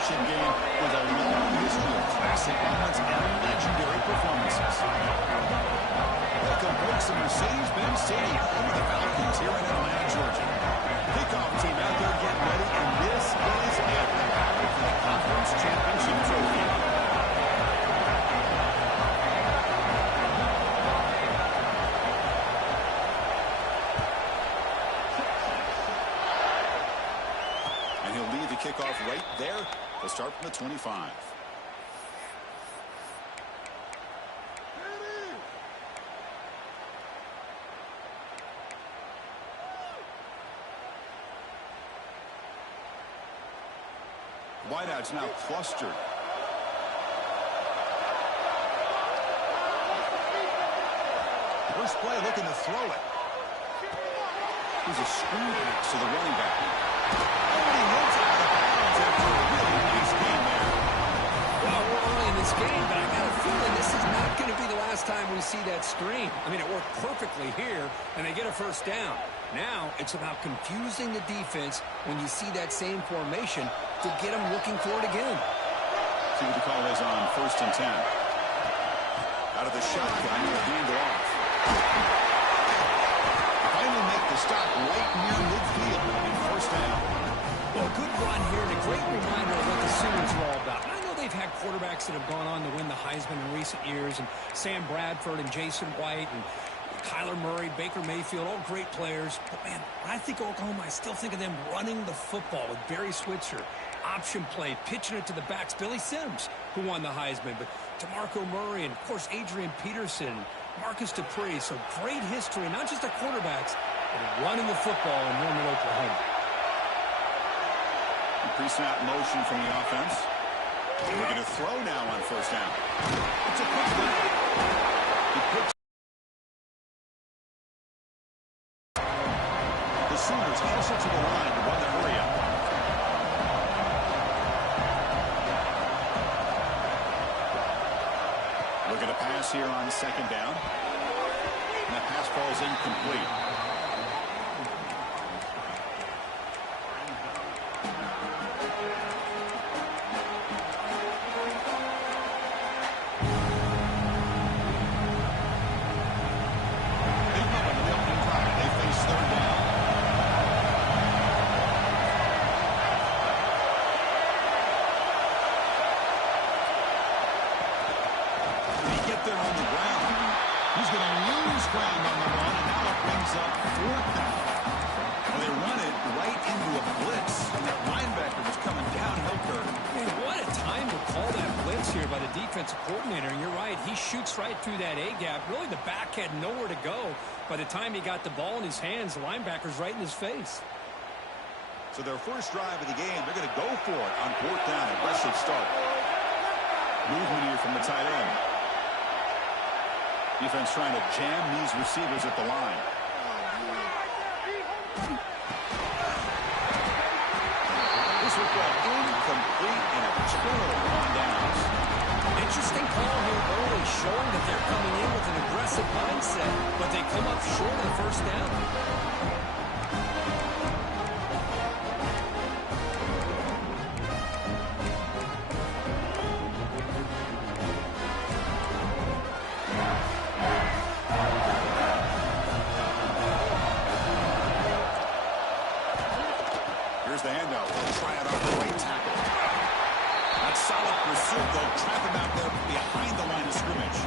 championship game with a long history of classic moments and legendary performances. Welcome, folks, to Mercedes-Benz Stadium, home of the Falcons here in Atlanta, Georgia. Kickoff team out there getting ready, and this is it. The battle for the conference championship trophy. And he'll lead the kickoff right there. He'll start from the 25. Wideouts now clustered. First play looking to throw it. There's a screen pass to the running back. Oh, and he hits out of bounds after a really nice game there. Well, we're early in this game, but I got a feeling this is not going to be the last time we see that screen. I mean, it worked perfectly here, and they get a first down. Now it's about confusing the defense when you see that same formation to get them looking for it again. See what the call is on 1st and 10. Out of the shotgun, he'll hand it off. Finally make the stop right near midfield in 1st down. Well, good run here and a great reminder of what the Sooners are all about. And I know they've had quarterbacks that have gone on to win the Heisman in recent years, and Sam Bradford and Jason White and Kyler Murray, Baker Mayfield, all great players. But, man, when I think of Oklahoma, I still think of them running the football with Barry Switzer. Option play, pitching it to the backs. Billy Sims, who won the Heisman. But DeMarco Murray and, of course, Adrian Peterson, Marcus Dupree. So great history, not just the quarterbacks, but running the football in Norman, Oklahoma. Pre-snap motion from the offense. We're going to throw now on 1st down. It's a quick play. He puts the Sooners hustle to the line to run the hurry up. We're going to pass here on 2nd down. And that pass falls incomplete. Through that A-gap. Really, the back had nowhere to go. By the time he got the ball in his hands, the linebacker's right in his face. So their first drive of the game, they're going to go for it on 4th down. Aggressive start. Movement here from the tight end. Defense trying to jam these receivers at the line. This will go incomplete and a turnover on downs. Interesting call here early, showing that they're coming in with an aggressive mindset, but they come up short of the 1st down. Here's the handoff. They'll try it off the right tackle. That's solid pursuit. They'll trap him out there behind the line of scrimmage.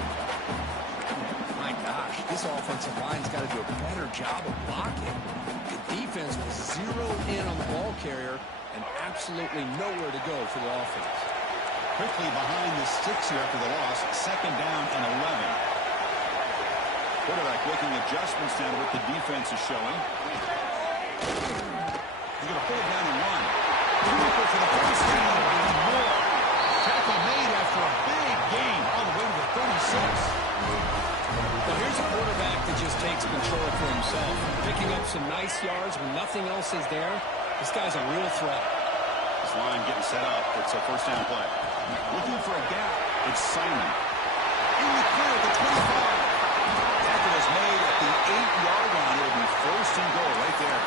My gosh, this offensive line's got to do a better job of blocking. The defense was zeroed in on the ball carrier and absolutely nowhere to go for the offense. Quickly behind the sticks here after the loss. 2nd down and 11. Quarterback making adjustments down to what the defense is showing. He's going to pull it down and run. Cooper for the first down and more. Tackle made after a big gain all the way to the 36. Well, here's a quarterback that just takes control for himself. Picking up some nice yards when nothing else is there. This guy's a real threat. This line getting set up. It's a 1st down play. Looking for a gap. It's Simon. In the clear at the 25. Tackle is made at the 8-yard line. It'll be 1st and goal right there.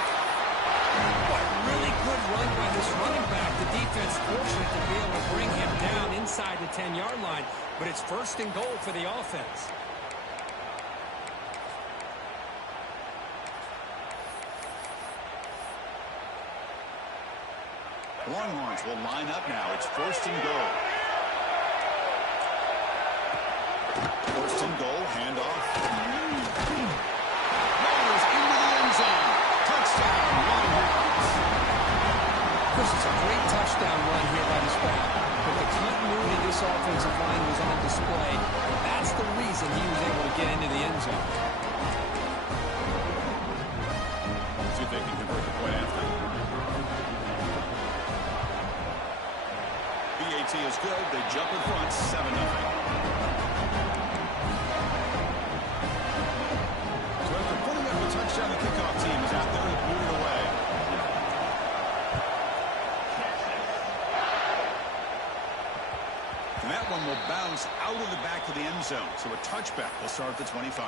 What really good run by this running back. The defense fortunate to be able to bring him down inside the 10-yard line, but it's first and goal for the offense. Longhorns will line up now. It's first and goal. First and goal, handoff. Raiders into the end zone. Touchdown, Longhorns. This is a great touchdown run here by this back. But the continuity this offensive line was on display. That's the reason he was able to get into the end zone. See if they can convert the point after. BAT is good. They jump in front, 7-0. So after putting up a touchdown, the kickoff team is out there to boot it away. And that one will bounce out of the back of the end zone. So a touchback will start at the 25.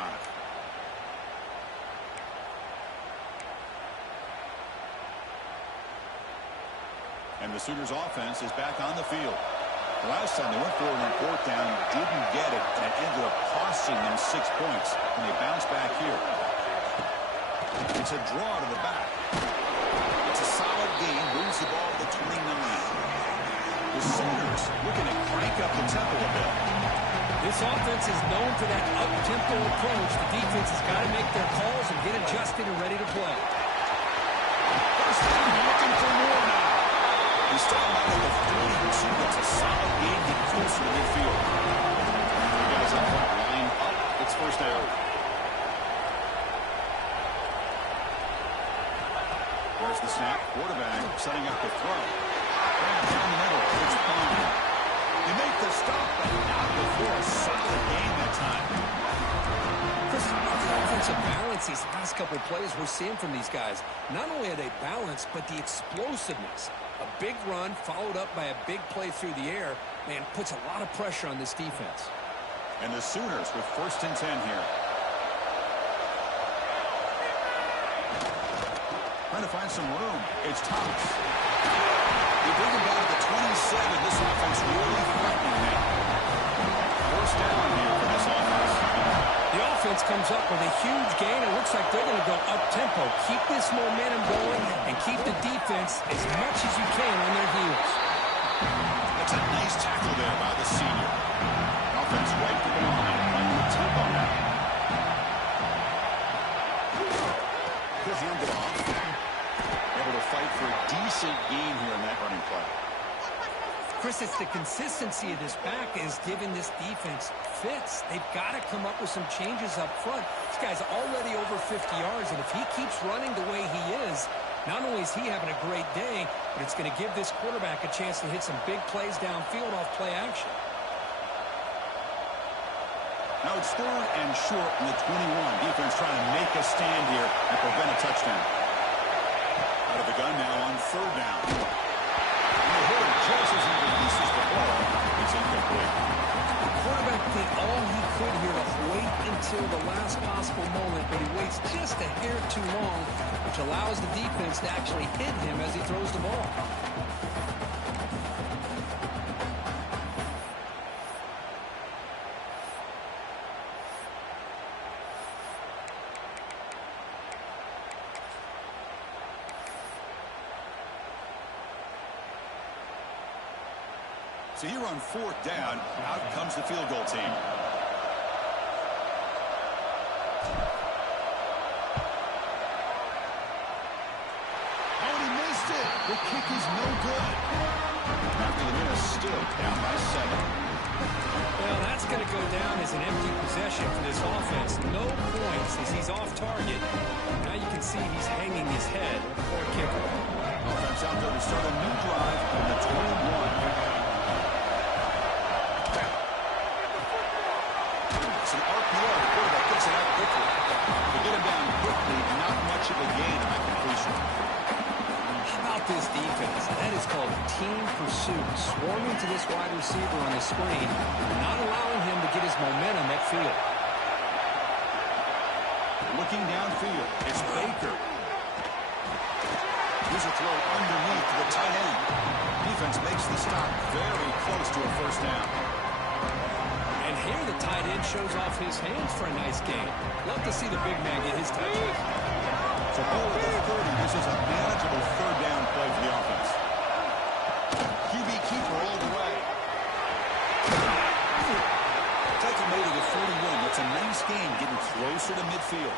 And the Sooners offense is back on the field. The last time they went for it on fourth down, didn't get it, and it ended up costing them 6 points when they bounce back here. It's a draw to the back. It's a solid gain, moves the ball to the 29. The Sooners looking to crank up the tempo a bit. This offense is known for that up-tempo approach. The defense has got to make their calls and get adjusted and ready to play. First down, looking for more now. He's starting out at the 42. That's a solid gain, get closer to midfield. Guys up front, line up. It's first down. There's the snap. Quarterback setting up the throw. And down the middle. It's fine. They make the stop, but not before a solid gain that time. Chris, the offensive balance these last couple of plays we're seeing from these guys. Not only are they balanced, but the explosiveness. A big run followed up by a big play through the air, man, puts a lot of pressure on this defense. And the Sooners with first and 10 here. Trying to find some room. It's Thomas. They bring him down to the 27. This offense really threatening now. First down here for this offense. The offense comes up with a huge gain. It looks like they're going to go up-tempo. Keep this momentum going and keep the defense as much as you can on their heels. That's a nice tackle there by the senior. Offense right to the line, playing with tempo now. He'll hand it off. Able to fight for a decent gain here in that running play. Chris, it's the consistency of this back is giving this defense fits. They've got to come up with some changes up front. This guy's already over 50 yards, and if he keeps running the way he is, not only is he having a great day, but it's going to give this quarterback a chance to hit some big plays downfield off play action. Now it's third and short in the 21. Defense trying to make a stand here and prevent a touchdown. Out of the gun now on third down. And the hitter chases and releases the ball. It's incomplete. The quarterback did all he could here to wait until the last possible moment, but he waits just a hair too long, which allows the defense to actually hit him as he throws the ball. So here on fourth down, out comes the field goal team. Oh, and he missed it. The kick is no good. After the minute, still down by 7. Well, that's going to go down as an empty possession for this offense. No points as he's off target. Now you can see he's hanging his head. Poor kicker. Offense out there to start a new drive on the 21. It's an RPO. The quarterback gets it out quickly. To get him down quickly, not much of a gain on that completion. How about this defense? That is called team pursuit. Swarming to this wide receiver on the screen, not allowing him to get his momentum upfield. Looking downfield, it's Baker. Here's a throw underneath to the tight end. Defense makes the stop very close to a first down. And here the tight end shows off his hands for a nice game. Love to see the big man get his touches. So ball at the 30. This is a manageable third down play for the offense. QB keeper all the way. Take him made it at 41. That's a nice game getting closer to midfield.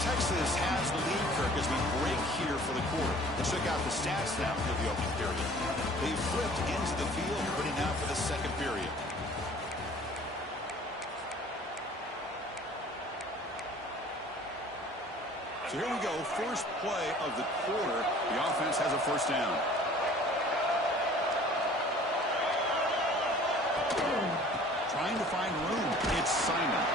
Texas has the lead, Kirk, as we break here for the quarter. Let's check out the stats now for the opening period. They flipped into the field, ready now for the second period. So here we go, first play of the quarter. The offense has a first down. Trying to find room. It's Simon.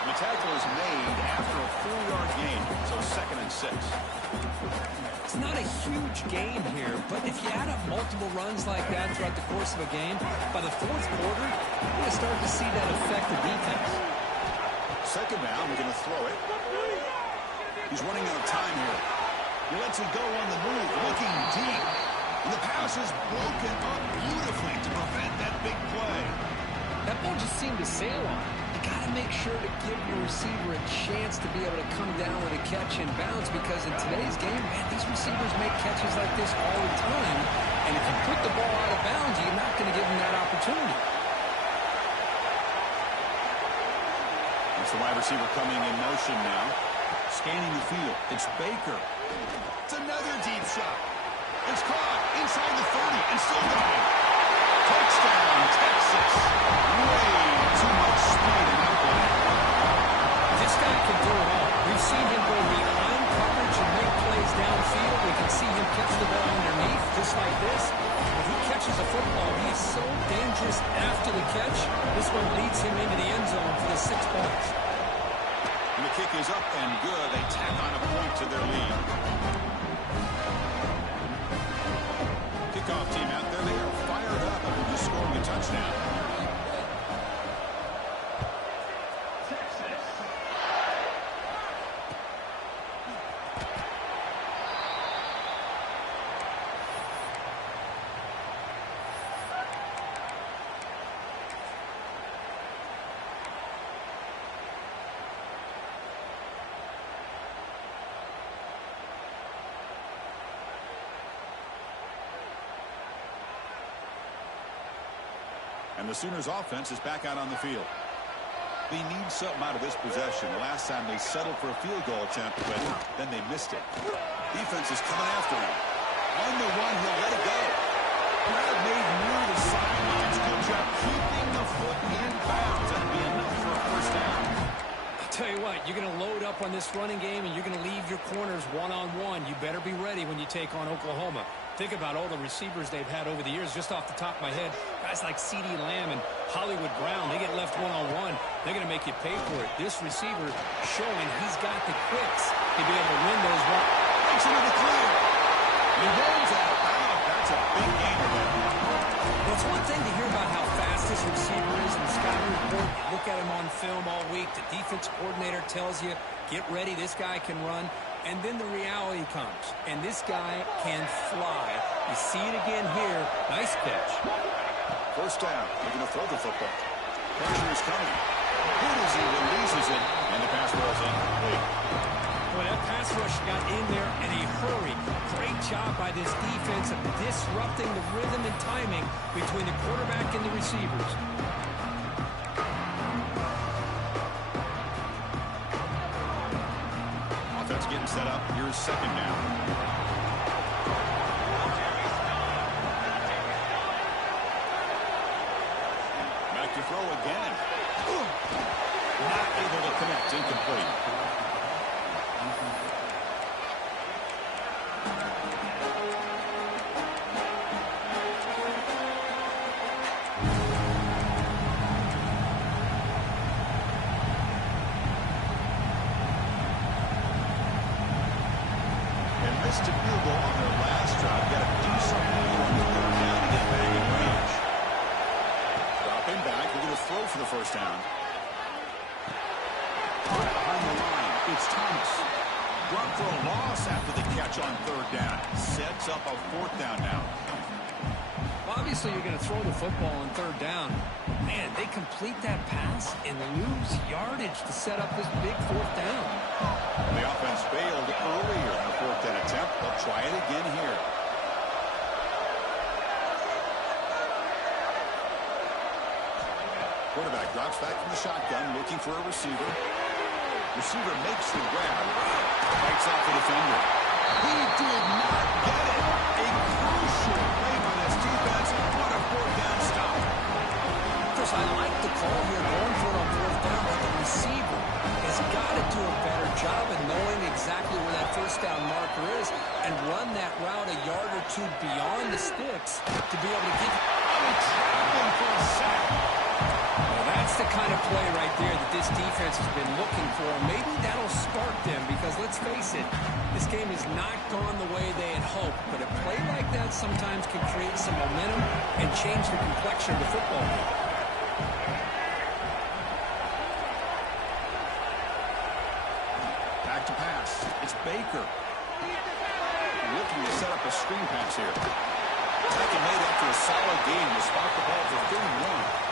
The tackle is made after a 4-yard gain, so 2nd and 6. It's not a huge gain here, but if you add up multiple runs like that throughout the course of a game, by the 4th quarter, you're going to start to see that affect the defense. Second down, we're going to throw it. He's running out of time here. He lets it go on the move, looking deep. And the pass is broken up beautifully to prevent that big play. That ball just seemed to sail on. You got to make sure to give your receiver a chance to be able to come down with a catch and bounce, because in today's game, man, these receivers make catches like this all the time. And if you put the ball out of bounds, you're not going to give them that opportunity. It's the wide receiver coming in motion now. Scanning the field. It's Baker. It's another deep shot. It's caught inside the 30 and still going. Touchdown, Texas. Way too much speed in that play. This guy can do it all. We've seen him go behind coverage and make plays downfield. We can see him catch the ball underneath, just like this. If he catches a football, he is so dangerous after the catch. This one leads him into the end zone for the 6 points. And the kick is up and good. They tack on a point to their lead. Kickoff team out there. They are fired up after just scoring a touchdown. And the Sooners offense is back out on the field. They need something out of this possession. The last time they settled for a field goal attempt, but then they missed it. Defense is coming after him. On the run, he'll let it go. Brad made near the sidelines. Good job keeping the foot in bounds. That'll be enough for a first down. I'll tell you what, you're going to load up on this running game and you're going to leave your corners one-on-one. You better be ready when you take on Oklahoma. Think about all the receivers they've had over the years. Just off the top of my head, guys like CeeDee Lamb and Hollywood Brown, they get left one-on-one. They're going to make you pay for it. This receiver showing he's got the quicks to be able to win those runs. Breaks into the clear. He rolls out of bounds. That's a big gain for them. Well, it's one thing to hear about how fast this receiver is in the scouting report. You look at him on film all week. The defense coordinator tells you, get ready, this guy can run. And then the reality comes, and this guy can fly. You see it again here. Nice catch. First down. They're going to throw the football. Pressure is coming. Good as he releases it, and the pass rolls incomplete. Well, that pass rush got in there in a hurry. Great job by this defense of disrupting the rhythm and timing between the quarterback and the receivers. Offense getting set up. Here's second down. Back to throw again. Not able to connect. Incomplete. Missed a field goal on their last for the first down. Behind the line, it's Thomas. Brought for a loss after the catch on third down. Sets up a fourth down now. Obviously, you're going to throw the football on third down. Man, they complete that pass and lose yardage to set up this big fourth down. The offense failed earlier in the fourth down attempt. They'll try it again here. Quarterback drops back from the shotgun, looking for a receiver. Receiver makes the grab. Fights off the defender. He did not get it. A crucial play by this defense. What a fourth down stop. Chris, I like the call here going for it on fourth down, but the receiver has got to do a better job of knowing exactly where that first down marker is and run that route a yard or two beyond the sticks to be able to get traveling for a sack. Well, that's the kind of play right there that this defense has been looking for. Maybe that'll spark them because, let's face it, this game has not gone the way they had hoped. But a play like that sometimes can create some momentum and change the complexion of the football game. Back to pass. It's Baker. Looking to set up a screen pass here. Tackle made after a solid game to spot the ball for 31.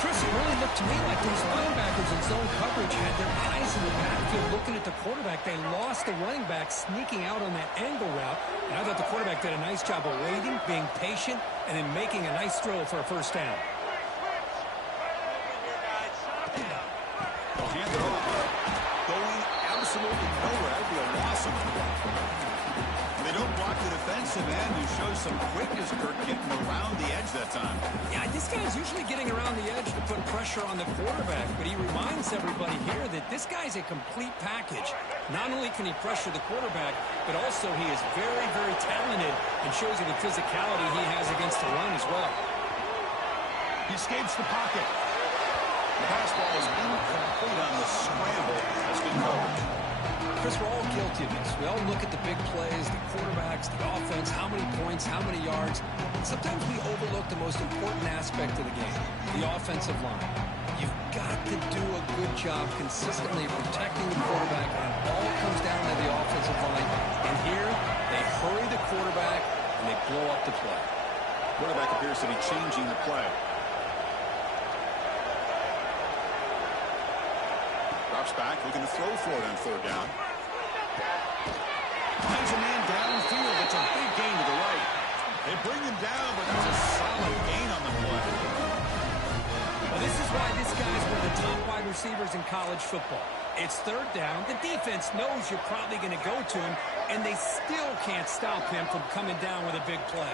Chris, it really looked to me like those linebackers in zone coverage had their eyes in the backfield looking at the quarterback. They lost the running back sneaking out on that angle route. And I thought the quarterback did a nice job of waiting, being patient, and then making a nice throw for a first down. They'll hand it off. Going absolutely nowhere. That'd be a loss of They don't block the defensive end, who shows some quickness, Kirk, getting around the edge that time. Yeah, this guy's usually getting around the edge to put pressure on the quarterback, but he reminds everybody here that this guy's a complete package. Not only can he pressure the quarterback, but also he is very, very talented and shows you the physicality he has against the run as well. He escapes the pocket. The pass ball is incomplete on the scramble. That's good coverage. Chris, we're all guilty of this. We all look at the big plays, the quarterbacks, the offense, how many points, how many yards. Sometimes we overlook the most important aspect of the game, the offensive line. You've got to do a good job consistently protecting the quarterback, and it all comes down to the offensive line. And here, they hurry the quarterback, and they blow up the play. Quarterback appears to be changing the play. Drops back, looking to throw for it on third down. Finds a man downfield. It's a big gain to the right. They bring him down, but that's a solid gain on the play. Well, this is why this guy's one of the top wide receivers in college football. It's third down. The defense knows you're probably going to go to him, and they still can't stop him from coming down with a big play.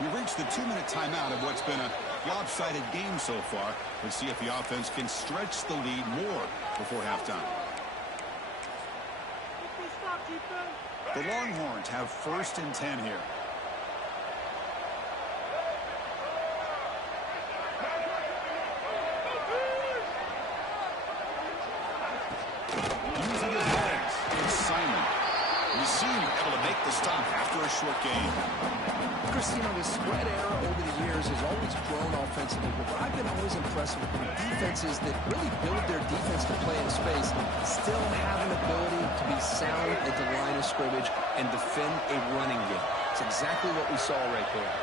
We reached the 2-minute timeout of what's been a lopsided game so far. Let's see if the offense can stretch the lead more before halftime. The Longhorns have 1st and 10 here. Using his legs, it's Simon. We seem able to make the stop after a short game. Chris, you know, the spread era over the years has always grown offensively, but what I've been always impressed with defenses that really build their defense to play in space still have an ability to be sound at the line of scrimmage and defend a running game. It's exactly what we saw right there.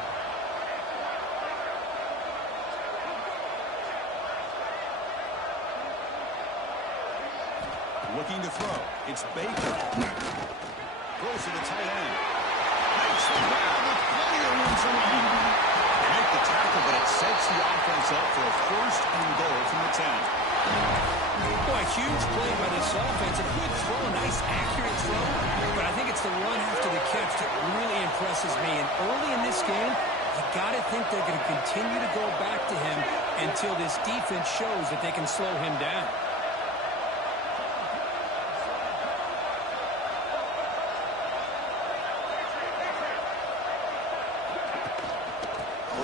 Looking to throw. It's Baker. Goes to the tight end. Makes the grab with plenty of room to run. They make the tackle, but it sets the offense up for a 1st and goal from the 10. Boy, huge play by this offense. A good throw, a nice accurate throw. But I think it's the run after the catch that really impresses me. And early in this game, you got to think they're going to continue to go back to him until this defense shows that they can slow him down.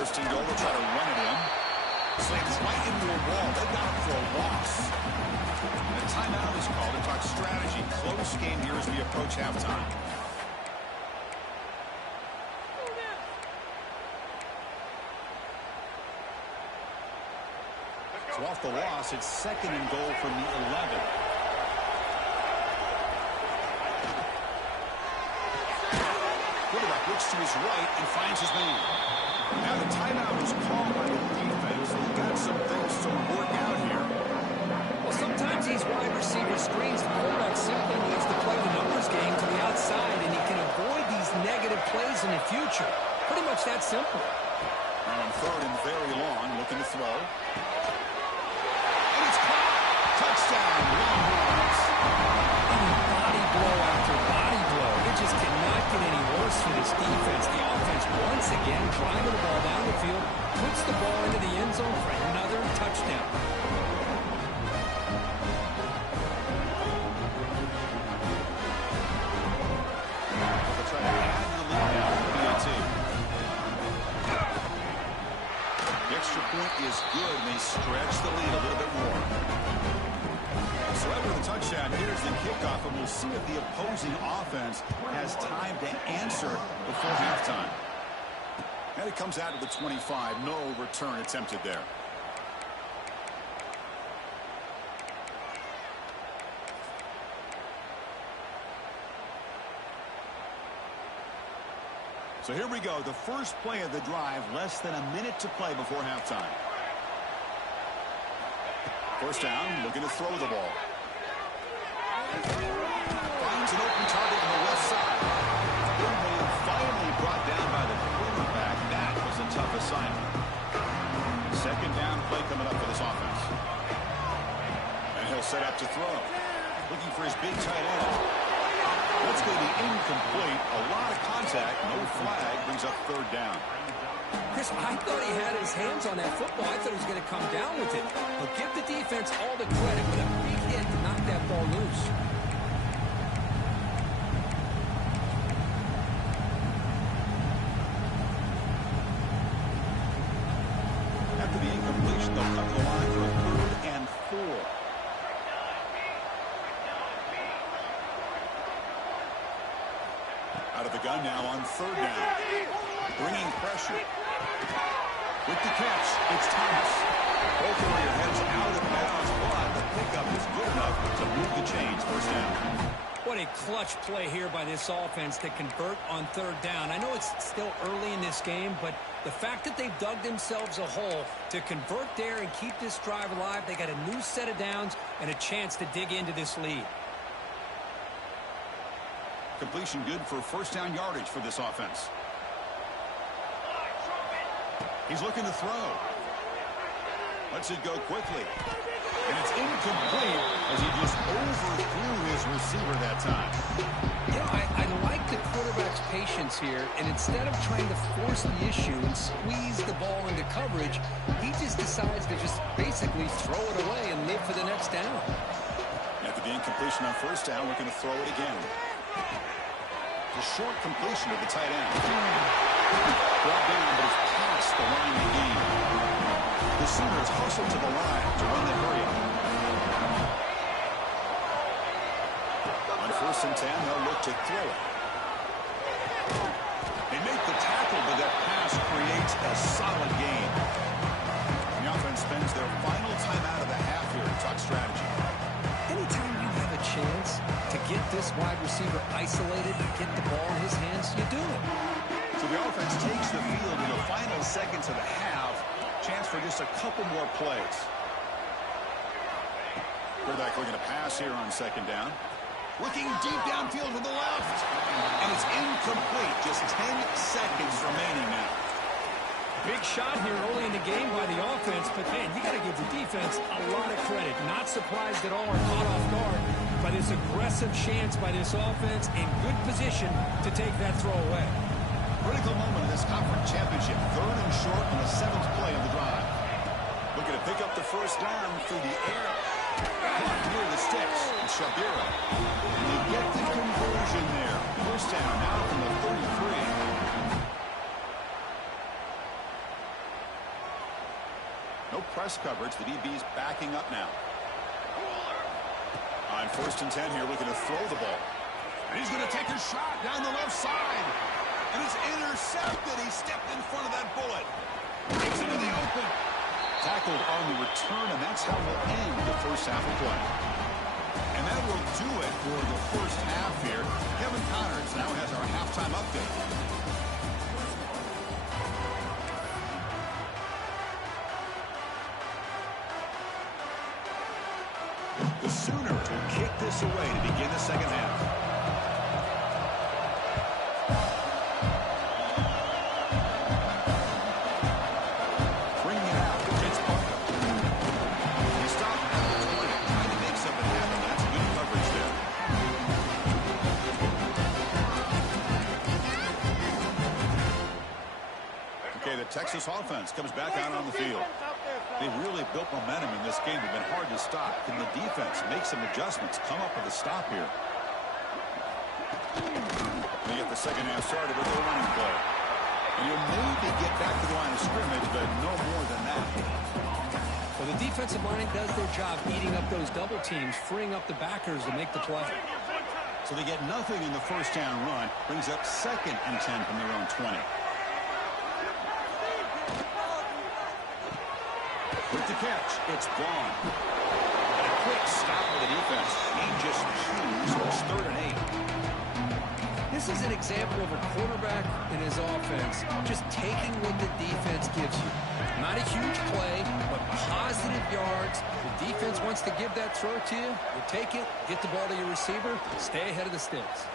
First and goal, they'll try to run it in. Slams right into a wall. They got him for a loss. And a timeout is called to talk strategy. Close game here as we approach halftime. So off the loss, it's 2nd and goal from the 11. Quarterback looks to his right and finds his man. Now the timeout was called by the defense. They've got some things to work out here. Well, sometimes these wide receiver screens, the quarterback simply needs to play the numbers game to the outside, and he can avoid these negative plays in the future. Pretty much that simple. Now on 3rd and very long, looking to throw. And it's caught. Touchdown, Longhorns. Body blow after body blow. It just cannot get any worse for this defense. The offense once again driving the ball down the field, puts the ball into the end zone for another touchdown. They'll try to add to the lead now with BAT. The extra point is good, and they stretch the lead a little bit more. So after the touchdown, here's the kickoff, and we'll see if the opposing offense has time to answer before halftime. And it comes out of the 25. No return attempted there. So here we go. The first play of the drive, less than a minute to play before halftime. First down, looking to throw the ball. Finds an open target on the left side. Finally brought down by the quarterback. That was a tough assignment. Second down play coming up for this offense. And he'll set up to throw. Looking for his big tight end. That's going to be incomplete. A lot of contact. No flag. Brings up 3rd down. Chris, I thought he had his hands on that football. I thought he was going to come down with it. But give the defense all the credit with a big hit to knock that ball loose. After the incompletion, they'll come to the line for a 3rd and 4. Out of the gun now on 3rd down. Bringing pressure. With the catch, it's Thomas. Both Warrior heads out of bounds, but the pickup is good enough to move the chains. First down. What a clutch play here by this offense to convert on 3rd down. I know it's still early in this game, but the fact that they've dug themselves a hole to convert there and keep this drive alive, they got a new set of downs and a chance to dig into this lead. Completion good for first down yardage for this offense. He's looking to throw. Lets it go quickly. And it's incomplete as he just overthrew his receiver that time. You know, I like the quarterback's patience here, and instead of trying to force the issue and squeeze the ball into coverage, he just decides to just basically throw it away and live for the next down. After the incompletion on first down, we're going to throw it again. The short completion of the tight end. Brought down, but it's past the line of the game. The Sooners hustle to the line to run the hurry up. On 1st and 10, they'll look to throw it. They make the tackle, but that pass creates a solid gain. The offense spends their final time out of the half here to talk strategy. Anytime you have a chance to get this wide receiver isolated and get the ball in his hands, you do it. So the offense takes the field in the final seconds of the half. Chance for just a couple more plays. Quarterback looking to pass here on 2nd down. Looking deep downfield to the left. And it's incomplete. Just 10 seconds remaining now. Big shot here early in the game by the offense, but man, you got to give the defense a lot of credit. Not surprised at all or caught off guard by this aggressive chance by this offense in good position to take that throw away. Critical moment in this conference championship. 3rd and short on the 7th play of the drive. Looking to pick up the first down through the air. Near the sticks. And Shabira. And they get the conversion there. First down now from the 33. No press coverage. The DB's backing up now. On 1st and 10 here, looking to throw the ball. And he's going to take a shot down the left side. And it's intercepted. He stepped in front of that bullet. Takes it to the open. tackled on the return, and that's how we'll end the first half of play. And that will do it for the first half here. Kevin Connors now has our halftime update. The Sooners will kick this away to begin the second half. Texas offense comes back out on the field. They've really built momentum in this game. They've been hard to stop. Can the defense make some adjustments, come up with a stop here? They get the second half started with a running play. And you'll maybe get back to the line of scrimmage, but no more than that. Well, the defensive line does their job eating up those double teams, freeing up the backers to make the play. So they get nothing in the first down run. Brings up 2nd and 10 from their own 20. With the catch, it's Vaughn. And a quick stop of the defense. He just chews. It's 3rd and 8. This is an example of a quarterback in his offense just taking what the defense gives you. Not a huge play, but positive yards. The defense wants to give that throw to you. You take it, get the ball to your receiver, stay ahead of the sticks.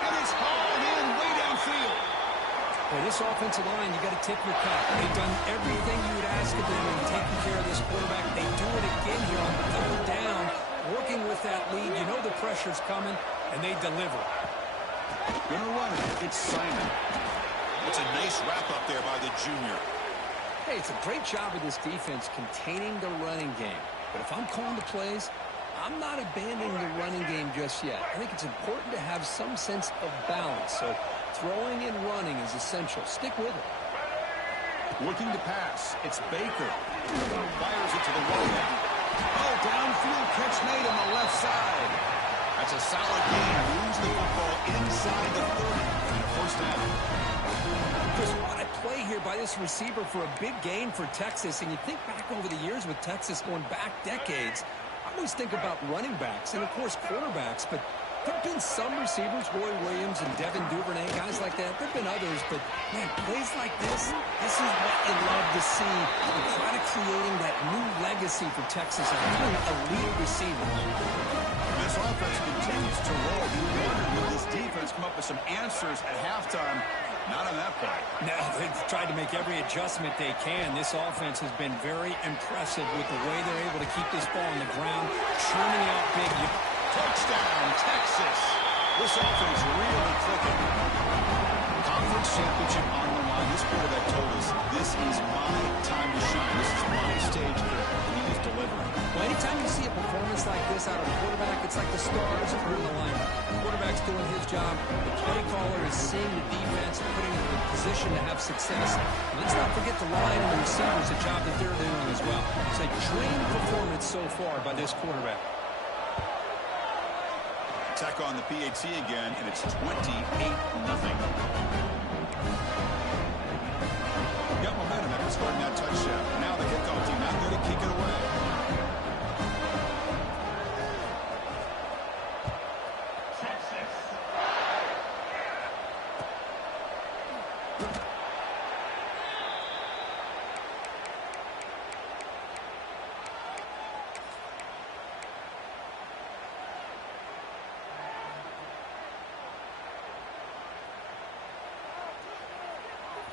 And it's hauled in way downfield. Well, this offensive line, you got to tip your cap. They've done everything you would ask of them in taking care of this quarterback. They do it again here on 3rd down, working with that lead. You know the pressure's coming, and they deliver. Gonna run it. It's Simon. It's a nice wrap-up there by the junior. Hey, it's a great job of this defense containing the running game. But if I'm calling the plays, I'm not abandoning the running game just yet. I think it's important to have some sense of balance. So throwing and running is essential. Stick with it. Looking to pass. It's Baker. Fires it to the right. Oh, downfield catch made on the left side. That's a solid game. Moves the football inside the 30 in the first down. Chris, what a play here by this receiver for a big gain for Texas. And you think back over the years with Texas going back decades, I always think about running backs and, of course, quarterbacks, but there have been some receivers, Roy Williams and Devin Duvernay, guys like that. There have been others, but, man, plays like this is what you love to see. And try to creating that new legacy for Texas of having elite receivers. This offense continues to roll. You wonder, will this defense come up with some answers at halftime? Not on that play. No, they've tried to make every adjustment they can. This offense has been very impressive with the way they're able to keep this ball on the ground, churning out big. Touchdown, Texas. This offense really clicking. Conference championship on the line. This quarterback told us, this is my time to shine. This is my stage here. He is delivering. Well, anytime you see a performance like this out of a quarterback, it's like the stars are in the lineup. The quarterback's doing his job. The play caller is seeing the defense and putting it in a position to have success. And let's not forget the line and the receivers, the job that they're doing as well. It's a dream performance so far by this quarterback. Attack on the PAT again, and it's 28-0. Got momentum after scoring that touchdown. Now the kickoff team out there to kick it away.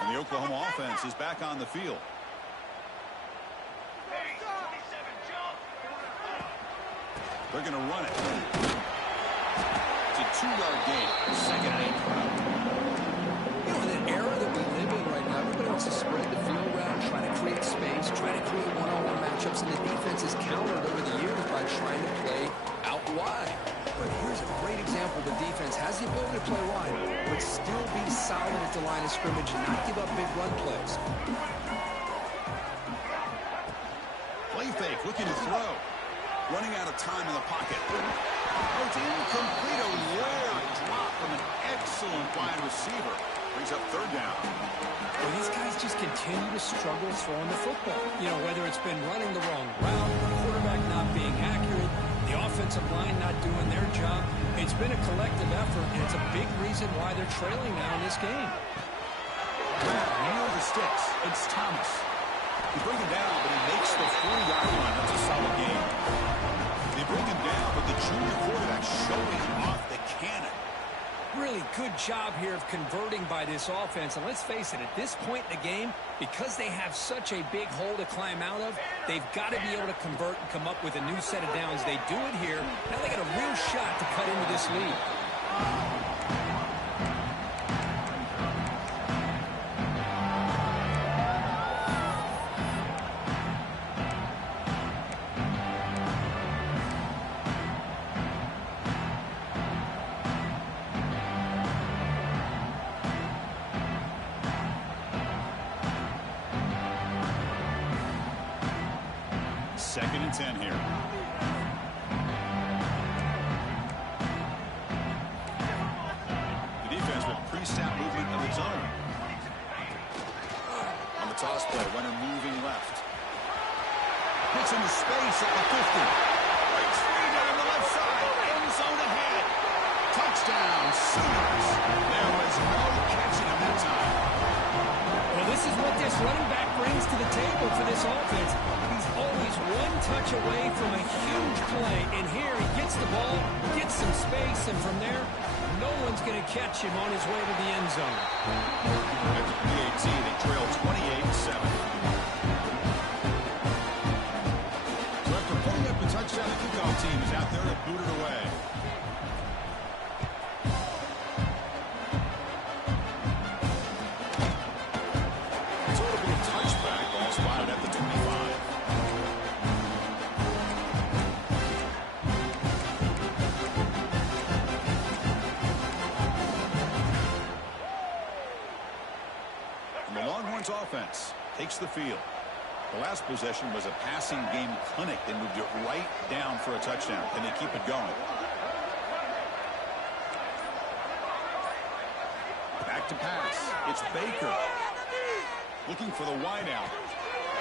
And the Oklahoma offense is back on the field. They're going to run it. It's a 2-yard gain. 2nd and 8. You know, in an era that we live in right now, everybody wants to spread the field around, try to create space, try to create one-on-one matchups, and the defense is countered over the years by trying to play out wide. But here's a great example. The defense has the ability to play wide, but still be solid at the line of scrimmage and not give up big run plays. Play fake, looking to throw. Running out of time in the pocket. Oh, it's incomplete. A rare drop from an excellent wide receiver. Brings up third down. Well, these guys just continue to struggle throwing the football. You know, whether it's been running the wrong route, the quarterback not being accurate, the offensive line not doing their job. It's been a collective effort, and it's a big reason why they're trailing now in this game. Near the sticks. It's Thomas. You bring him down, but he makes the 40-yard line. That's a solid game. They bring him down, but the junior quarterback showing off the cannon. Really good job here of converting by this offense. And let's face it, at this point in the game, because they have such a big hole to climb out of, they've got to be able to convert and come up with a new set of downs. They do it here. Now they got a real shot to cut into this lead. Second and 10 here. The defense with pre-snap movement of its own. On the toss play, runner moving left. Hits into space at the 50. Breaks free down the left side. End zone ahead. Touchdown, Sooners. There was no catching him that time. Well, this is what this running back brings to the table for this offense. He's always one touch away from a huge play. And here he gets the ball, gets some space, and from there, no one's going to catch him on his way to the end zone. At the PAT, they trail 28-7. So after putting up a touchdown, the kickoff team is out there to boot it away. Offense takes the field. The last possession was a passing game clinic. They moved it right down for a touchdown. Can they keep it going? Back to pass. It's Baker. Looking for the wideout.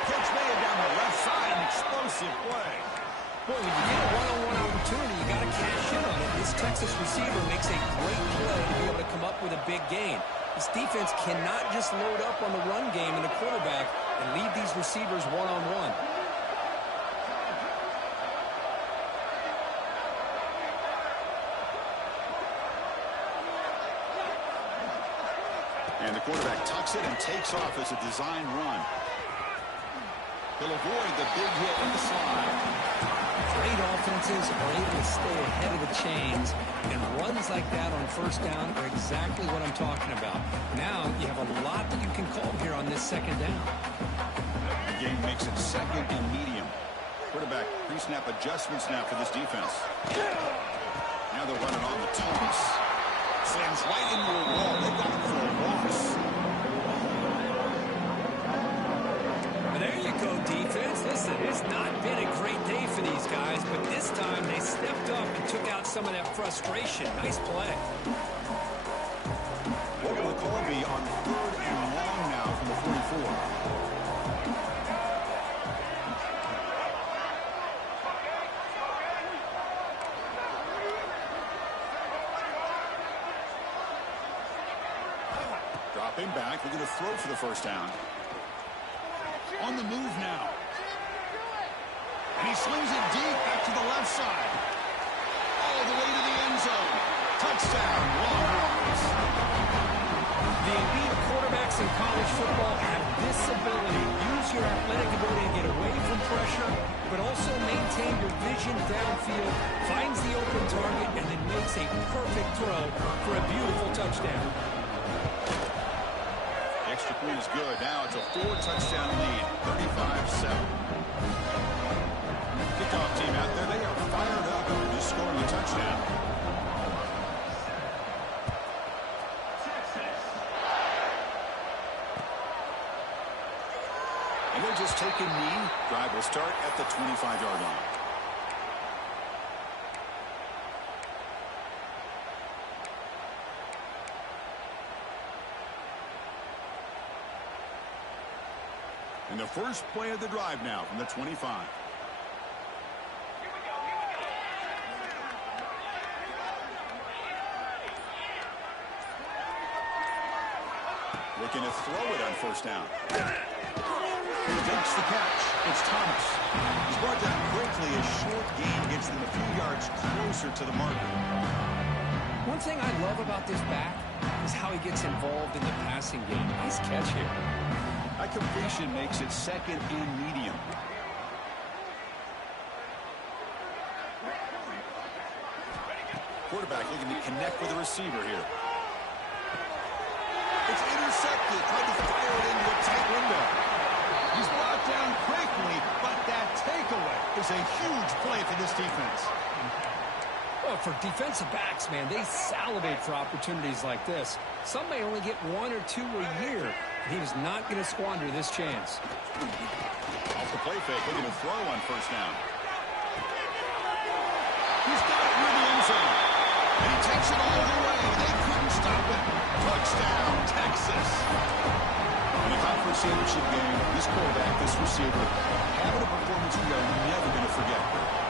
Catch made down the left side. An explosive play. Boy, when you get a one-on-one opportunity, you got to cash in on it. This Texas receiver makes a great play to be able to come up with a big gain. This defense cannot just load up on the run game and the quarterback and leave these receivers one-on-one. And the quarterback tucks it and takes off as a design run. He'll avoid the big hit in the slide. Great offenses are able to stay ahead of the chains, and runs like that on first down are exactly what I'm talking about. Now you have a lot that you can call here on this second down. The game makes it second and medium. Quarterback pre-snap adjustments now for this defense. Now they're running on the toss. Slams right into a wall. They got him for a loss. There you go, defense. Listen, it's not been a great day for these guys, but this time they stepped up and took out some of that frustration. Nice play. What will the call be on third and long now from the 44? Dropping back. We're going to throw for the first down. On the move now. And he slings it deep back to the left side. All the way to the end zone. Touchdown, Longhorns. The elite quarterbacks in college football have this ability. Use your athletic ability to get away from pressure, but also maintain your vision downfield, finds the open target, and then makes a perfect throw for a beautiful touchdown. Extra point is good. Now it's a 4-touchdown lead, 35-7. Kickoff team out there, they are fired up and just scoring a touchdown. And they're just taking knee. Drive will start at the 25-yard line. the first play of the drive now from the 25. Looking to throw it on first down. Takes the catch. It's Thomas. He's brought down quickly. A short gain gets them a few yards closer to the marker. One thing I love about this back is how he gets involved in the passing game. Nice catch here. That completion makes it second and medium. Quarterback looking to connect with the receiver here. It's intercepted. Tried to fire it into a tight window. He's brought down quickly, but that takeaway is a huge play for this defense. Well, for defensive backs, man, they salivate for opportunities like this. Some may only get one or two a year. He was not going to squander this chance. Off the play fake, looking to throw on first down. He's got it near the end zone. And he takes it all the way. They couldn't stop it. Touchdown, Texas. In a conference championship game, this quarterback, this receiver, having a performance we are never going to forget.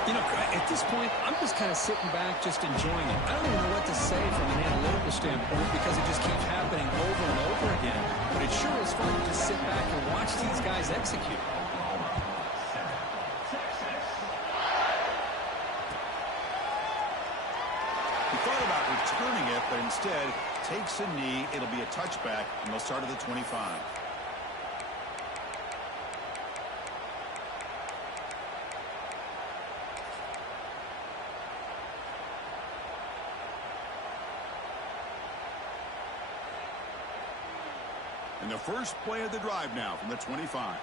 You know, at this point, I'm just kind of sitting back, just enjoying it. I don't even know what to say from an analytical standpoint because it just keeps happening over and over again. But it sure is fun to just sit back and watch these guys execute. He thought about returning it, but instead takes a knee. It'll be a touchback, and they'll start at the 25. And the first play of the drive now from the 25.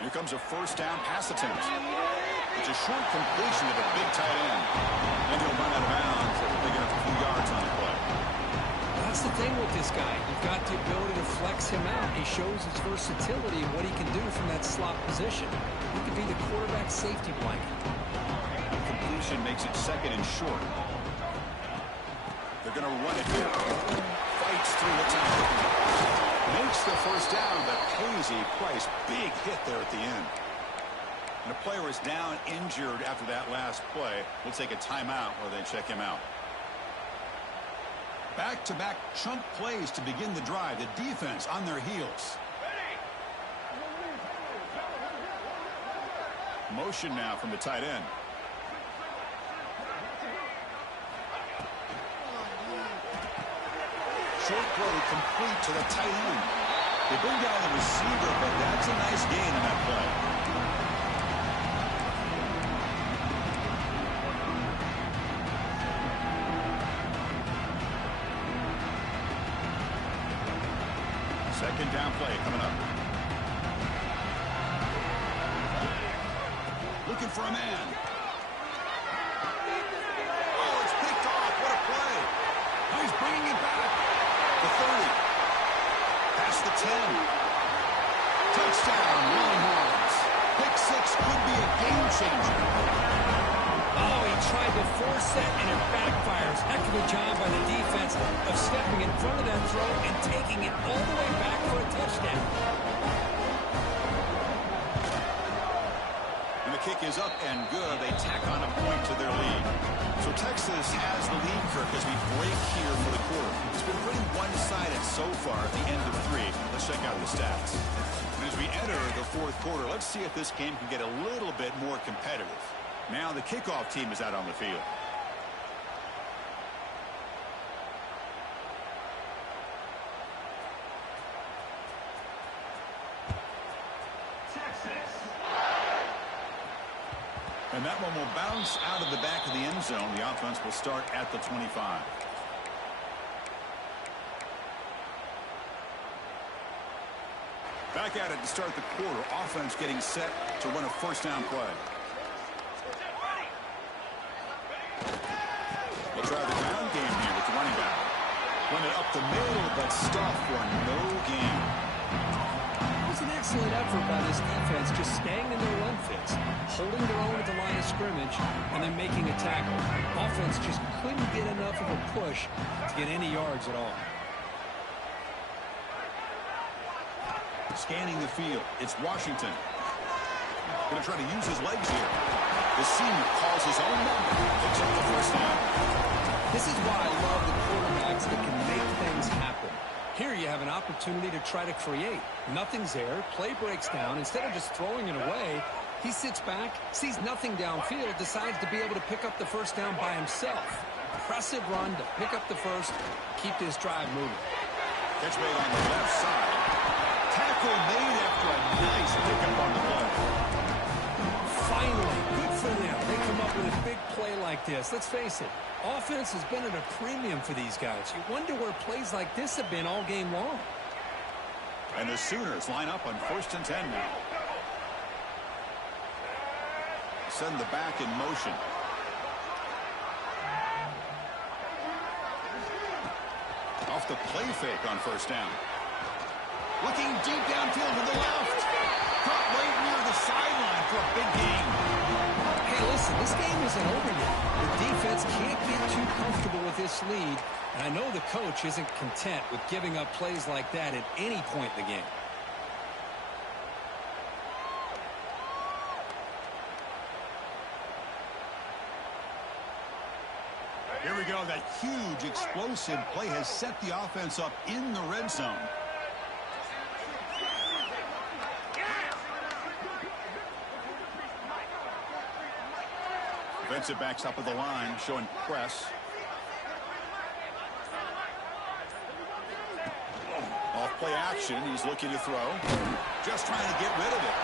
Here comes a first down pass attempt. It's a short completion to the big tight end. And he'll run out of bounds after picking up a few yards on the play. That's the thing with this guy. You've got the ability to flex him out. He shows his versatility and what he can do from that slot position. He could be the quarterback safety blanket. Completion makes it second and short. They're going to run it here. Fights through the tackle. Makes the first down, but pays a price. Big hit there at the end. And a player is down injured after that last play. We'll take a timeout or they check him out. Back-to-back chunk plays to begin the drive. The defense on their heels. Motion now from the tight end. Short throw complete to the tight end. They bring down the receiver, but that's a nice gain on that play. Second down play coming up. Looking for a man. Oh, it's picked off. What a play. He's bringing it back. The 30. Past the 10. Touchdown, Longhorns. Pick six could be a game changer. Oh, he tried to force that, and it backfires. Heck of a job by the defense of stepping in front of that throw and taking it all the way back for a touchdown. And the kick is up and good. They tack on a point to their lead. So Texas has the lead, Kirk, as we break here for the quarter. It's been pretty one-sided so far at the end of three. Let's check out the stats. And as we enter the fourth quarter, let's see if this game can get a little bit more competitive. Now the kickoff team is out on the field. And that one will bounce out of the back of the end zone. The offense will start at the 25. Back at it to start the quarter. Offense getting set to run a first down play. They'll try the ground game here with the running back. Run it up the middle, but stuff for no gain. It was an excellent effort by this defense, just staying in their run fits, holding their own at the line of scrimmage, and then making a tackle. Offense just couldn't get enough of a push to get any yards at all. Scanning the field, it's Washington. Going to try to use his legs here. The senior calls his own number, picks up the first down. This is why I love the quarterbacks that can make things happen. Here you have an opportunity to try to create. Nothing's there. Play breaks down. Instead of just throwing it away, he sits back, sees nothing downfield, decides to be able to pick up the first down by himself. Impressive run to pick up the first, keep this drive moving. Catch made on the left side. Tackle made after a nice pickup on the play. Finally, good for them. They come up with a big play like this. Let's face it, offense has been at a premium for these guys. You wonder where plays like this have been all game long. And the Sooners line up on 1st and 10 now. Send the back in motion. Off the play fake on first down. Looking deep downfield to the left. Caught right near the sideline for a big gain. Hey, listen, this game isn't over yet. The defense can't get too comfortable with this lead, and I know the coach isn't content with giving up plays like that at any point in the game. Here we go. That huge explosive play has set the offense up in the red zone. Defensive backs up of the line, showing press. Off play action, he's looking to throw. Just trying to get rid of it.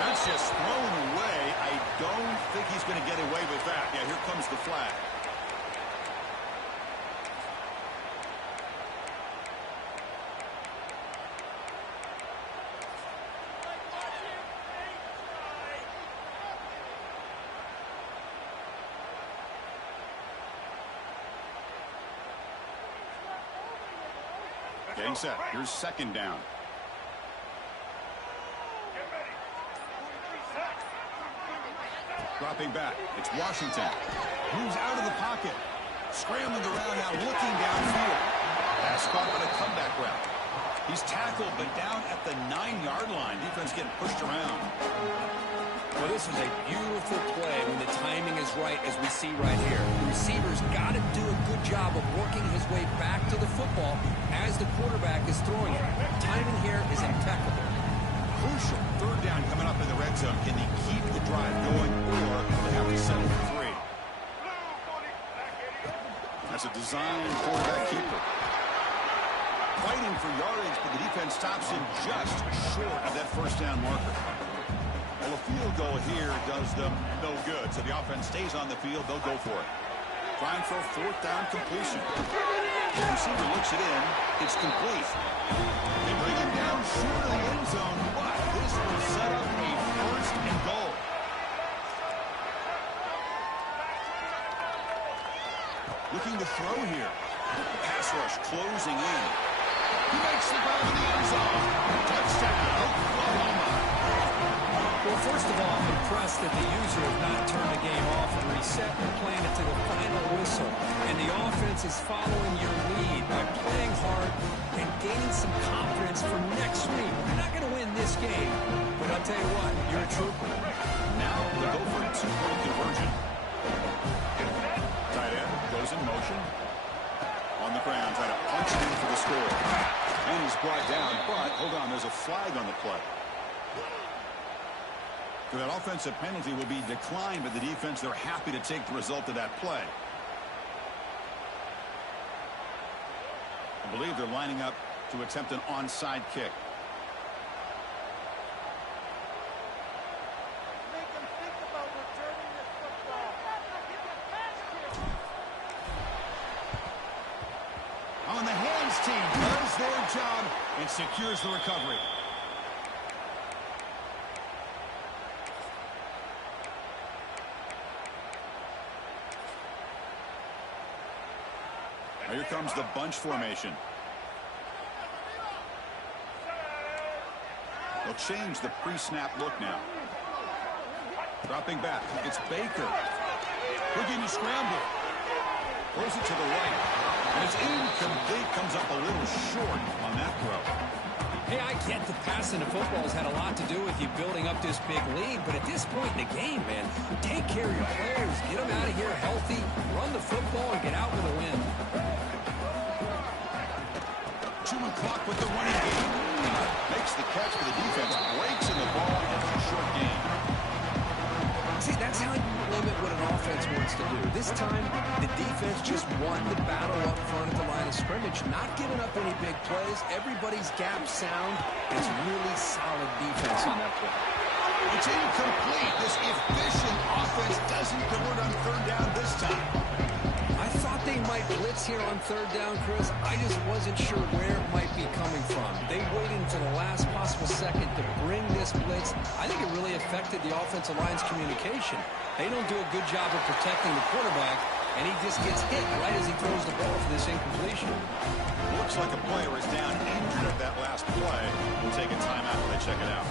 That's just thrown away. I don't think he's going to get away with that. Yeah, here comes the flag. Getting set. Here's 2nd down. Dropping back. It's Washington. Moves out of the pocket. Scrambling around now, looking downfield. Pass caught on a comeback route. He's tackled, but down at the 9-yard line. Defense getting pushed around. Well, this is a beautiful play when the timing is right, as we see right here. The receiver's got to do a good job of working his way back to the football as the quarterback is throwing it. Timing here is impeccable. Crucial 3rd down coming up in the red zone. Can they keep the drive going, or they have to settle for 3? That's a design quarterback keeper. Fighting for yardage, but the defense stops him just short of that 1st down marker. Well, a field goal here does them no good, so the offense stays on the field. They'll go for it. Trying for a 4th down completion. The receiver looks it in. It's complete. They bring him down short of the end zone, but this will set up a 1st and goal. Looking to throw here. Pass rush closing in. He makes the grab in the end zone. Touchdown, Oklahoma. Well, first of all, I'm impressed that the user has not turned the game off and reset and playing it to the final whistle. And the offense is following your lead by playing hard and gaining some confidence for next week. You're not going to win this game, but I'll tell you what, you're a trooper. Now they'll go for a 2-point conversion. Tight end goes in motion. On the ground, trying to punch it in for the score. And he's brought down, but hold on, there's a flag on the play. So that offensive penalty will be declined by the defense. They're happy to take the result of that play. I believe they're lining up to attempt an onside kick. On the hands team does their job and secures the recovery. Here comes the bunch formation. They'll change the pre-snap look now. Dropping back. It's Baker. Looking to scramble. Throws it to the right. And it's incomplete. Comes up a little short on that throw. Hey, I get the passing of football has had a lot to do with you building up this big lead, but at this point in the game, man, take care of your players. Get them out of here healthy, run the football, and get out with a win. Chewing clock with the running game. Makes the catch for the defense. Breaks in the ball. Gets a short gain. See, that's how you limit what an offense wants to do. This time, the defense just won the battle up front at the line of scrimmage, not giving up any big plays. Everybody's gap sound. It's really solid defense on that play. It's incomplete. This efficient offense doesn't convert on third down this time. I thought they might blitz here on third down, Chris. I just wasn't sure where it might be coming from. They waited until the last possible second to bring this blitz. I think it really affected the offensive line's communication. They don't do a good job of protecting the quarterback, and he just gets hit right as he throws the ball for this incompletion. Looks like a player is down injured at that last play. We'll take a timeout while they check it out.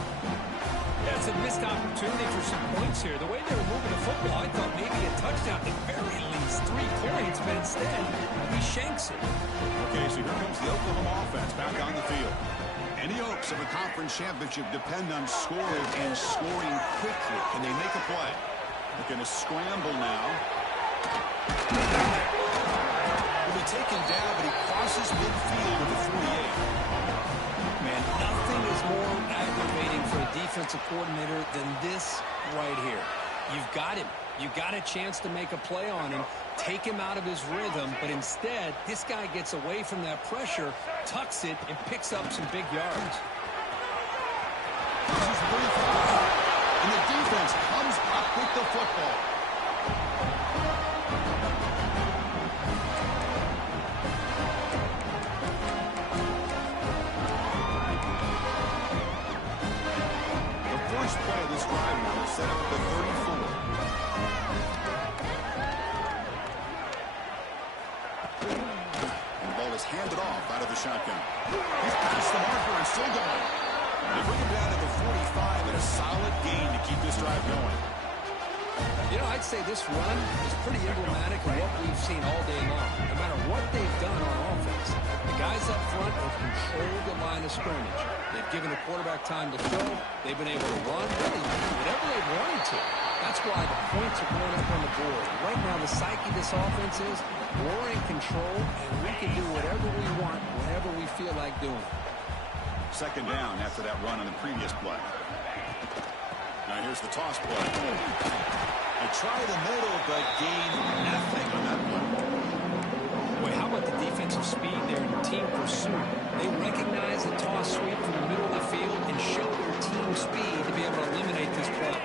Yeah, it's a missed opportunity for some points here. The way they were moving the football, I thought maybe a touchdown, at very least 3 points, but instead, he shanks it. Okay, so here comes the Oklahoma offense back on the field. Any hopes of a conference championship depend on scoring and scoring quickly. Can they make a play? They're going to scramble now. Will be taken down, but he crosses midfield to the 48. Man, nothing is more aggravating for a defensive coordinator than this right here. You've got him. You've got a chance to make a play on him, take him out of his rhythm, but instead, this guy gets away from that pressure, tucks it, and picks up some big yards. This is pretty far. And the defense comes up with the football. First play of this drive now is set up at the 34. And the ball is handed off out of the shotgun. He's past the marker and still going. They bring him down to the 45 and a solid gain to keep this drive going. You know, I'd say this run is pretty emblematic of what we've seen all day long. No matter what they've done on offense, the guys up front have controlled the line of scrimmage. They've given the quarterback time to throw. They've been able to run, really whatever they've wanted to. That's why the points are going up on the board. Right now, the psyche of this offense is we're in control, and we can do whatever we want, whenever we feel like doing. Second down after that run on the previous play. Now here's the toss play. They try the middle, but gain nothing on that play. Boy, how about the defensive speed there in team pursuit? They recognize the toss sweep from the middle of the field and show their team speed to be able to eliminate this play.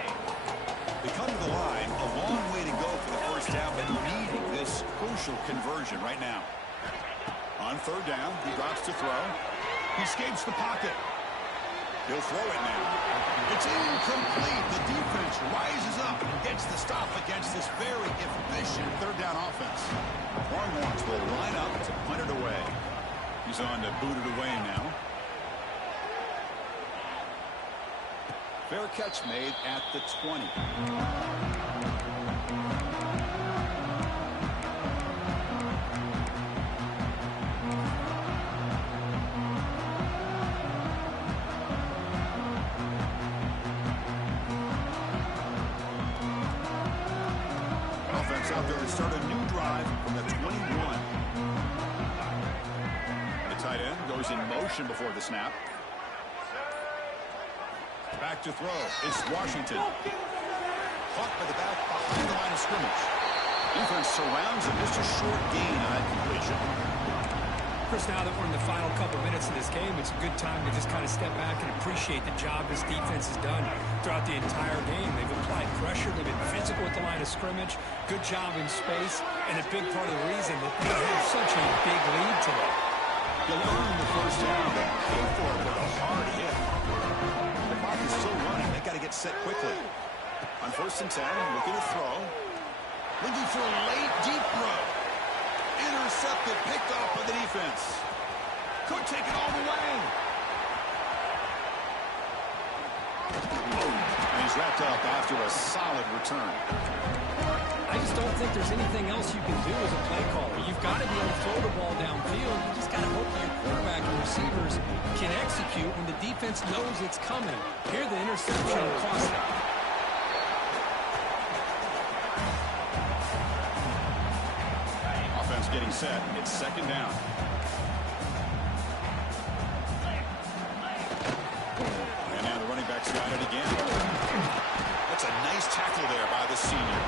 They come to the line, a long way to go for the first down, but needing this crucial conversion right now. On third down, he drops to throw. He escapes the pocket. He'll throw it now. It's incomplete. The defense rises up and gets the stop against this very efficient third down offense. Longhorns will line up to punt it away. He's on to boot it away now. Fair catch made at the 20. Out there to start a new drive from the 21. The tight end goes in motion before the snap. Back to throw. It's Washington. Caught by the back behind the line of scrimmage. Defense surrounds him. Just a short gain on that completion. Chris, now that we're in the final couple minutes of this game, it's a good time to just kind of step back and appreciate the job this defense has done throughout the entire game. They've applied pressure. They've been physical at the line of scrimmage. Good job in space. And a big part of the reason that they have such a big lead today. You learn the first down, but pay for it with a hard hit. The clock is still running. They got to get set quickly. On first and 10, looking to throw. Looking for a late deep throw. Intercepted, picked off by the defense. Could take it all the way. wrapped up after a solid return. I just don't think there's anything else you can do as a play caller. You've got to be able to throw the ball downfield. You just got to hope that your quarterback and receivers can execute when the defense knows it's coming. Here, the interception cost them. Offense getting set. It's second down. And now the running back's got it again. That's a nice tackle there by the senior.